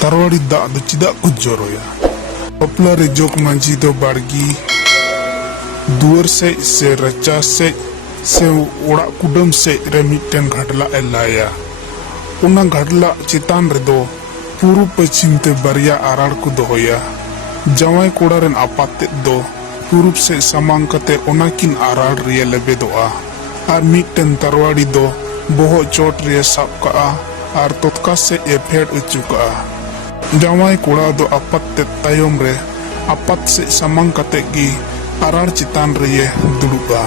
tarwadi dak do cidak ku joroya. Bapla re jok manji do bargi duar se racha se orak kudam se re mitten ghadla elaya. Una ghadla citan redo puru pachim te barya arar ku dohoya. Jawai koda ren apat do purup se samang kate onakin arar ria lebe doa. Ar mitten tarwadi do boho chot ria sap kaa ar totka se ephed uchu kaa. Jawai koda do apat te tayom re apat se samang kate gi arar citan ria duduba.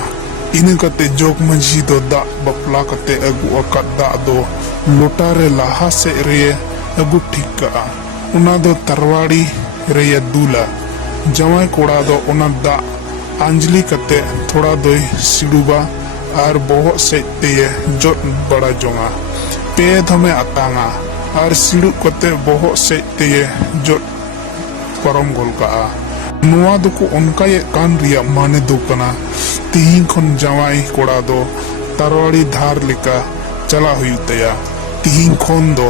Ini kate jok manji do dak bapla kate agu akat dak do lotare laha se ria agu thik kaa. Una do tarwadi ria dula. Jawai koda do ona dak anjli kate thoda doi siduba ar boho se te jot bada jonga. Pe dhame atanga ar sidu kate boho se te jot parom gol kaa. Nuwa duku onka ye kan ria mane do kana tihin khon jawai koda do tarwadi dhar leka chala huyu taya. Tihin khon do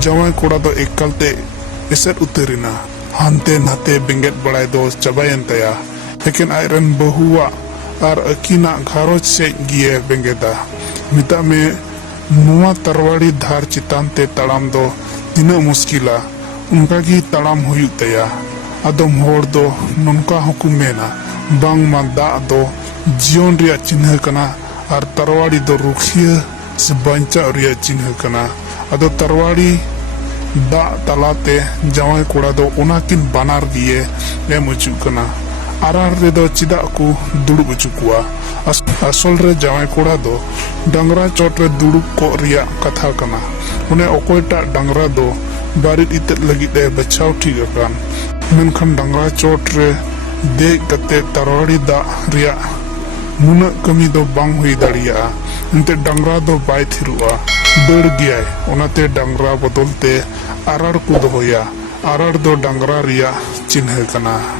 jawai koda do ekalte eser uterina. Hante nate benget balai do cabayan taya. Lekin airan bahua ar akina gharoj se gie bengeta. Mita me nuwa tarwadi dhar citante talam do tina muskila unka gi talam huyu taya. Adom hor do nonka hoku mena bang ma da do jion ria cinha kana ar tarwadi do rukhia se bancha ria cinha kana. Ado tarwadi da talate jawai koda do onakin banar gie uchu kana. Arar re do cidak ku duduk uchu kuwa. Asol re jawai koda do dangra chot re duduk ko ria katha kana. Une okoita dangra do barit itet lagi de bachau thik akan. Menkhan dangra chot re dek kate tarwadi da ria muna kami do bang hui daria. Ente dangra do bai thirua dar giyai. Onate dangra bodolte arar ku dohoya. Arar do dangra ria cinha kana.